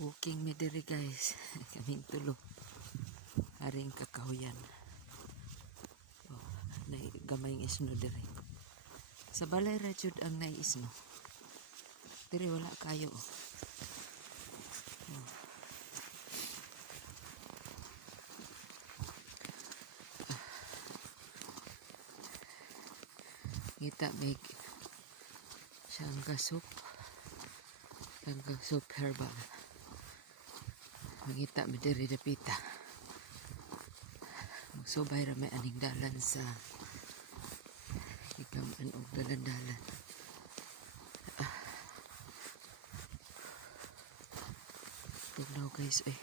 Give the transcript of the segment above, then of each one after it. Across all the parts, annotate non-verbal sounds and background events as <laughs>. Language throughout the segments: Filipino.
Walking me diri guys. <laughs> Kaming tulo. Haring kakahuyan. Oh, nay gamay ng isno diri. Sa balay ra ang nay isno. Diri wala kayo. Oh. Ngita may siyangga soup. Siyangga soup herbal. Mangita mi diri dapita. Magsubay ra may aning dalan sa ikaman og dalan-dalan. Ah. Guys, eh.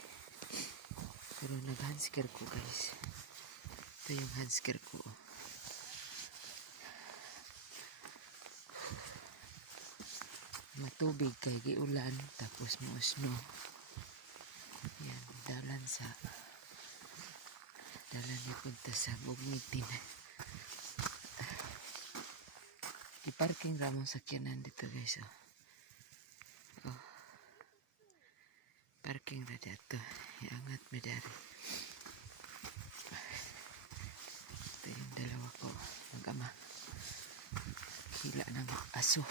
Pero nag-handsker ko guys. Ito yung handsker ko. Matubig kay giulan tapos. Yan, dalan sa dalan ni punta sa bugnitin. Iparking ramong sakyanan dito guys. Oh. oh. Parking na dito. Iangat mi dari. Ito yung dalawa ko. Mag-ama. Hila ng aso.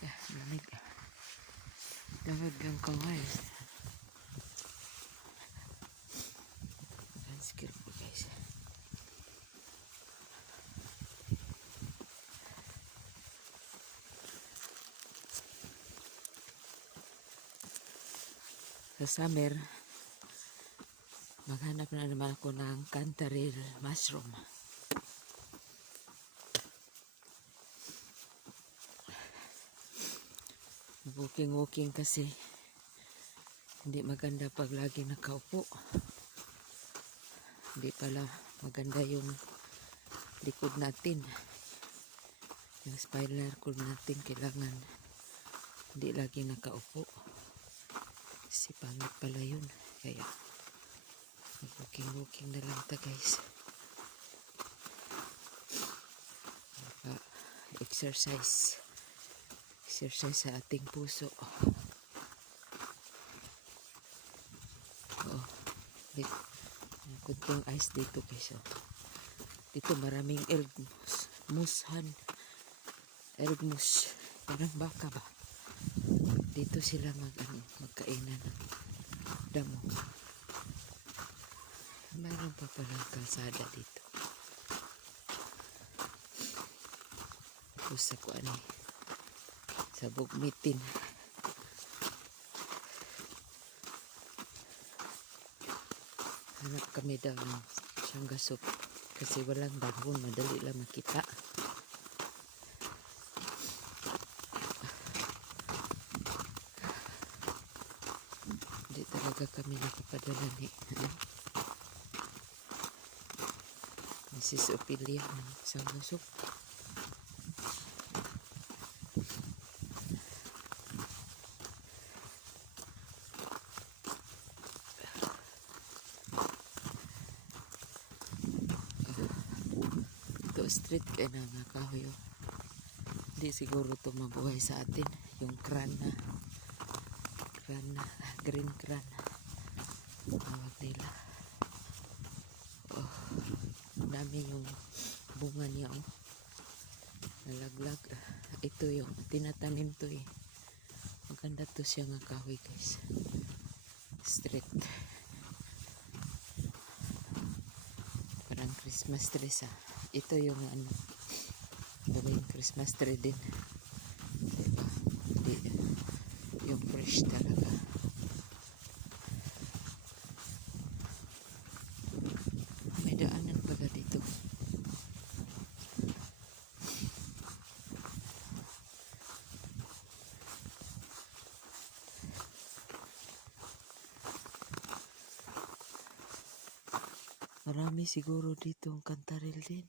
Ah, lamig. Dapat kang kaway. Transkir po guys. Sa summer, maghanap na naman ako ng cantaril mushroom. Walking-walking kasi hindi maganda pag lagi nakaupo. Hindi pala maganda yung likod natin. Yung spinal cord natin kailangan hindi lagi nakaupo. Kasi pangit pala yun. Kaya walking-walking na lang ta guys. Maka exercise exercise sa ating puso. Oo. May kunting ice dito guys. Oh. Dito maraming elgmus. Mushan. Elgmus. Parang baka ba? Dito sila mag, ano, magkainan ng damo. Meron pa palang kalsada dito. Tapos sa kuan eh sa bugmitin. Hanap kami daw ng siyangga soup kasi walang dahon, madali lang makita. Hindi kami nakapadala ni ano, Mrs. Ophelia ng siyangga soup. Ito street kaya na nga kahoy. oh. Hindi siguro to mabuhay sa atin. Yung kran na. Kran na. Green kran. Tawag nila. Oh, dami yung bunga niya. Oh. Nalaglag. Ito yung tinatanim to eh. Maganda to siya nga kahoy guys. Street. Parang Christmas tree sa. Ito yung ano. Yung Christmas tree din. Diba? Di, yung fresh talaga. Marami siguro dito ang kantaril din.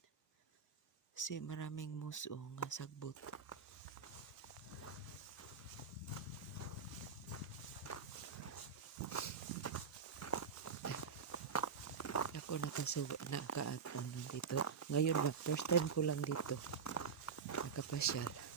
Kasi maraming muso nga sagbot. Ako nakasuba na kaatong ano, dito. Ngayon ba, first time ko lang dito. Nakapasyal.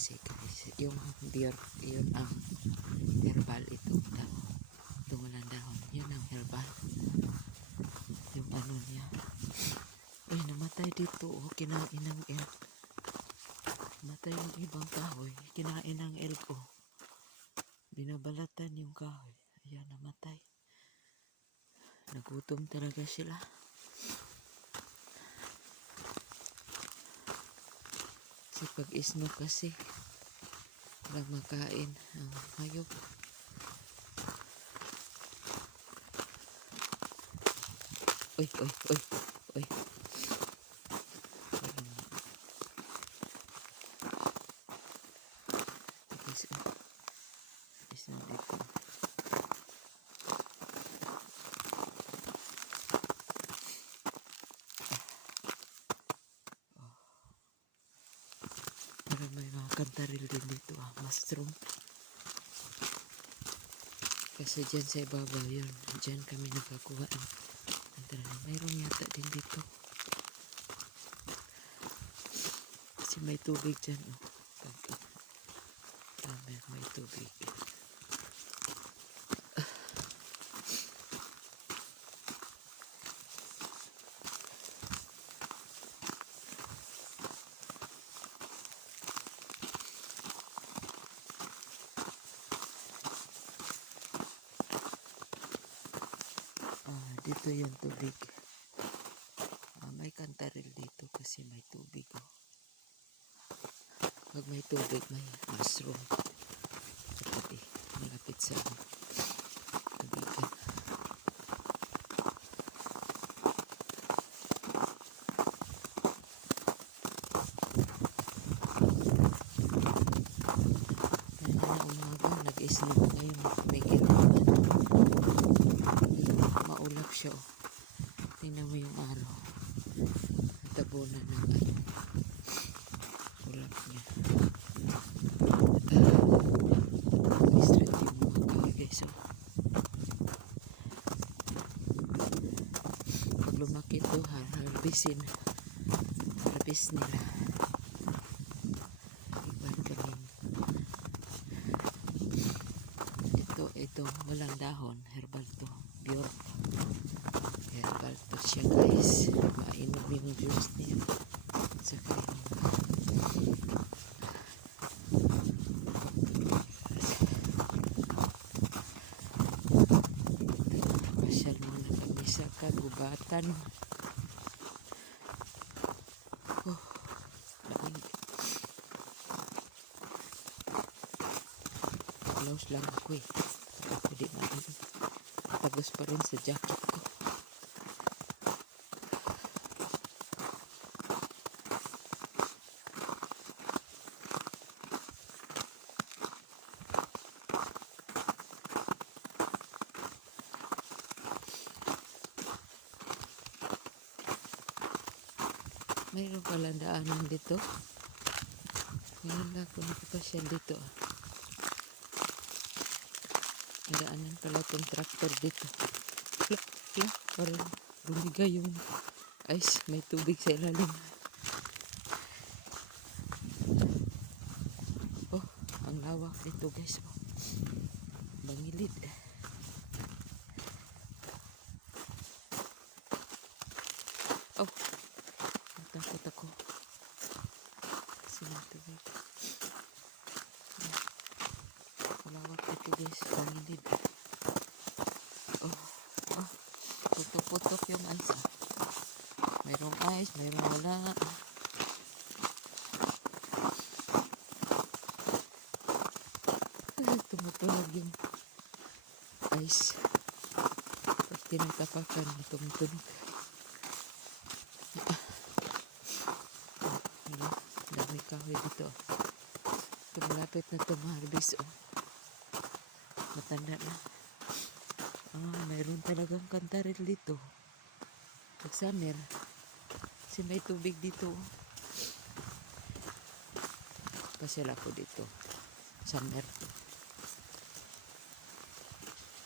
Kasi guys. Yung beer, yun ang herbal ito. daw. Ito walang dahon. Yun ang herbal. Yung ano niya. Uy, namatay dito. Oh, kinain ng elk. Namatay yung ibang kahoy. Kinain ng elk. Oh. Binabalatan yung kahoy. Ayan, namatay. Nagutom talaga sila. Sa pag-isno kasi, walang makain ang hayop. Uy, uy, uy, uy. Parang- Is- isno dito. Pero may mga kantaril din dito ah, mushroom. Kasi dyan sa ibabaw yun, dyan kami nakakuha ng kantaril. Mayroon yata din dito. Kasi may tubig dyan oh. May, may tubig. Ah, dito yung tubig. Ah, may kantaril dito kasi may tubig oh. Pag may tubig, may mushroom. Kapati, malapit sa ano, tubigan. Kanina umaga, nag-isno ko ngayon. Siya. Tingnan mo yung araw. Tabunan ng ano. Ulap niya. Ah, straight yung mga kahoy guys oh. Pag harbisin. Harvest nila. Iban kami. Ito, ito, walang dahon. Herbal to. Pure. Siya guys. Mainom yung juice niya. Saka yung Pasyal muna kami sa kagubatan. Oh. Blouse lang ako eh. Ako di man. Tagos pa rin sa jacket ko. Mayroon pala daanan dito. Ngayon lang ako nakapasyal dito. Daanan pala itong tractor dito. Kla, kla, parang bumigay yung ice. May tubig sa ilalim. Oh, ang lawak dito guys. Oh. Bangilid. Oh, natakot ako. Kasi may tubig. Malawak dito guys. Bangilid. Oh, oh. Putok-putok yung. Ah. Mayroong ice, mayroong wala. Ay, tumutunog yung ice. Pag tinatapakan, tumutunog. Wala, dami kahoy dito. Ito Ito malapit na harvest oh. Matanda na. Ah, mayroon talagang kantaril dito. Pag summer, kasi may tubig dito. oh. Pasyal ako dito. Summer.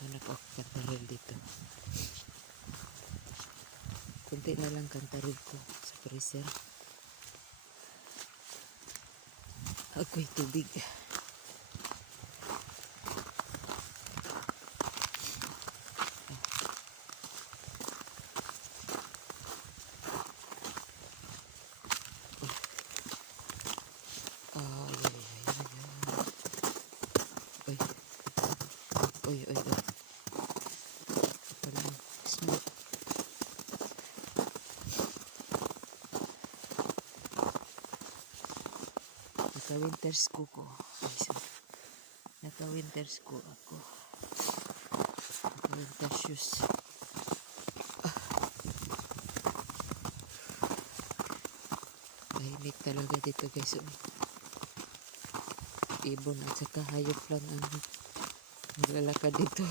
Hanap ako kantaril dito. Kunti na lang kantaril ko sa freezer. Ako'y tubig. Ay, ay, ay, ay, ay. Uy, Naka-winter school ko. Ay, sorry. Naka-winter school ako. Naka-winter shoes. Ah. Tahimik talaga dito guys. Oh. Ibon at saka hayop lang ang naglalakad dito.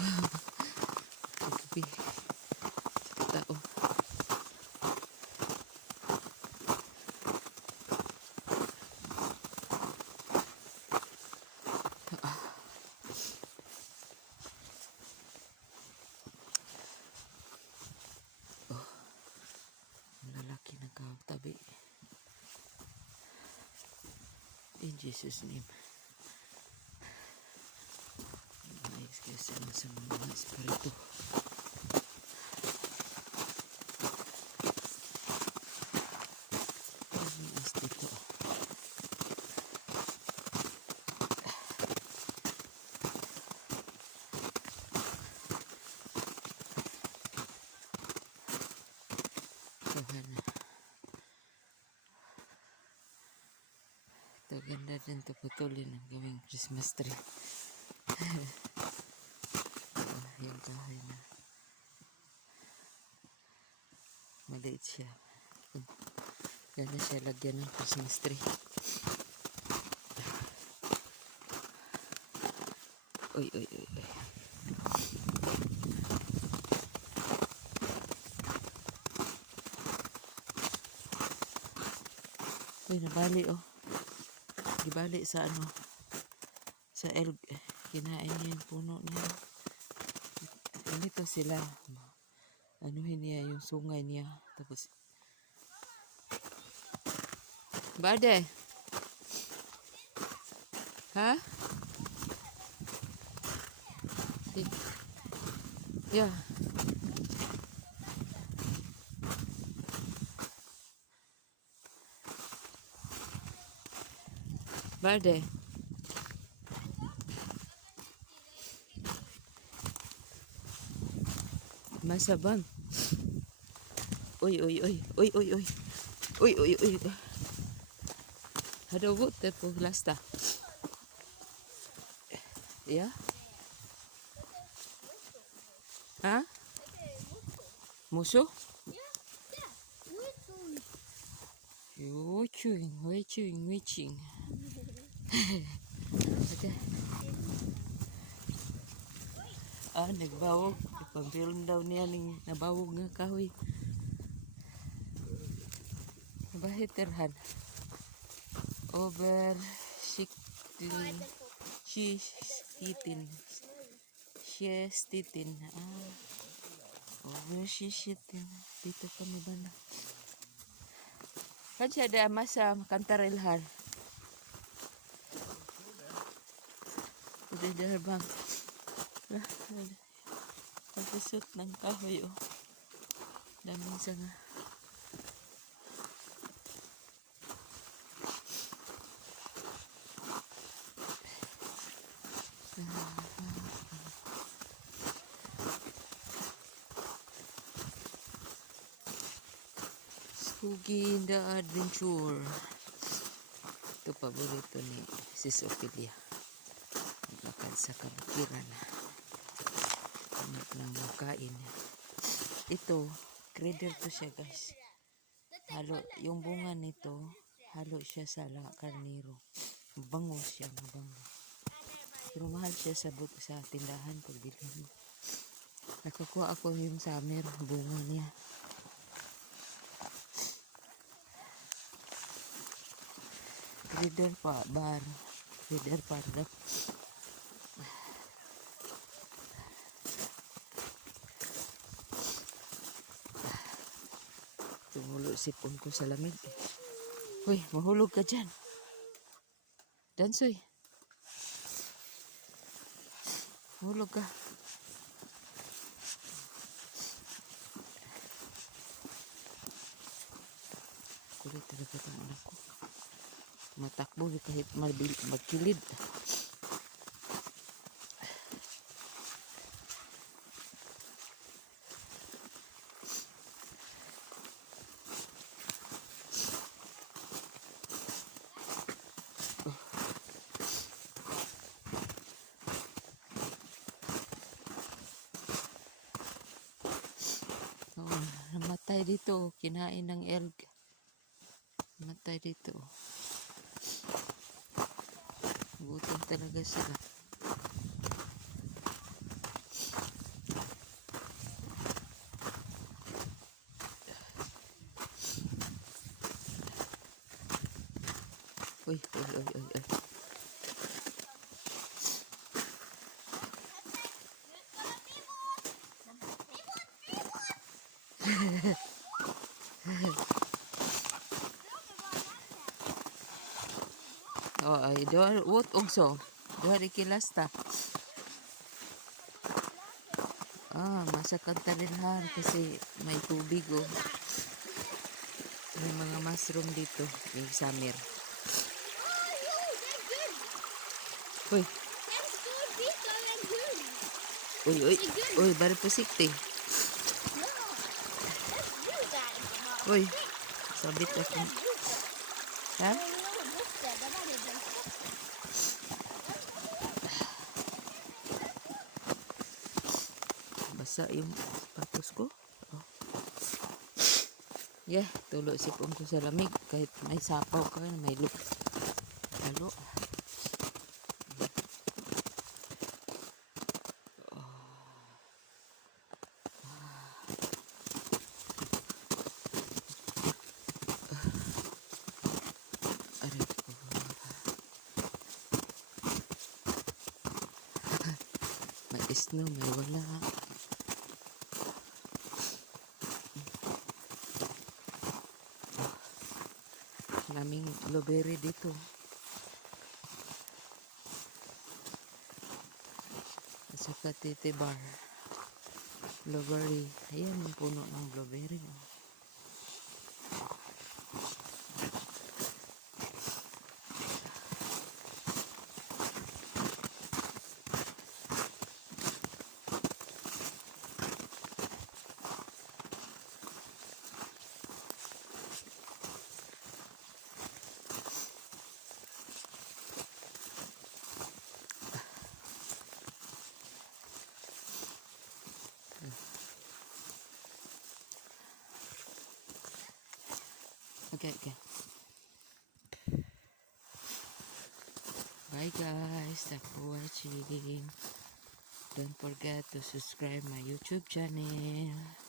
<laughs> Gabi. боротися з ним. Наївський все на самому нас передох. Ito ganda din to putulin ang gawing Christmas tree. <laughs> Yung kahoy na. Maliit siya. Ganda siya lagyan ng Christmas tree. Uy, uy, uy, uy. Uy, nabali oh. Gibali sa ano. Sa elg. Kinain niya yung puno niya. Ganito sila. Anuhin niya yung sungay niya. Tapos. Bade. Ha? Eh, Yeah. Bade. Masabang. Uy, uy, uy. Uy, uy, uy. Uy, uy, uy. Hadogot te po lasta. Ya? Ha? Muso? Yuching, wiching, wiching. Ate. Ah, nagbawog. Ipang-film daw niya ning nabawog nga kahoy. Bahit terhan. Over shiktin. Shistitin. Shistitin. Ah. Over shistitin. Dito kami banda. Kan siya ada masa kantarilhan. Bang. Lah, Pagkasot ng kahoy oh. Daming sanga. Spooky the Adventure. Ito paborito ni Sis Ophelia. Makan sa kabukiran. Hanap lang makain. Ito, critter to siya guys. Halo, yung bunga nito, halo siya sa la karniro. Bango siya, mabango. Pero mahal siya sa, but sa tindahan pag bilhin mo. Nakakuha ako yung summer, bunga niya. Reader pa, bar. Reader para. Tumulo sipon ko sa lamig. Uy, mahulog ka dyan. Dansoy. Mahulog ka. Kulit talaga itong anak ko. Matakbo mabil- magkilid. Oo, dito. Kinain ng elg. Namatay dito. Gutom talaga sila. Uy, uy, uy, uy, uy. <laughs> <laughs> Oh, ay, doon, what also? Doon kilasta. Ah, masakan talinhan kasi may tubig oh. May mga mushroom dito, yung summer. Uy, uy, uy, uy, bari pasikti. No, Uy, sabit ako. Ha? Basa yung sapatos ko. Oh. Yeah, tulo sipon ko sa lamig. Kahit may sapaw ka, may look. Halo. Aray ko. May snow, may wala. Naming blueberry dito. At saka titi bar. Blueberry. Ayan puno ng blueberry. Oh. Bye guys. Thanks for watching. Don't forget to subscribe my YouTube channel.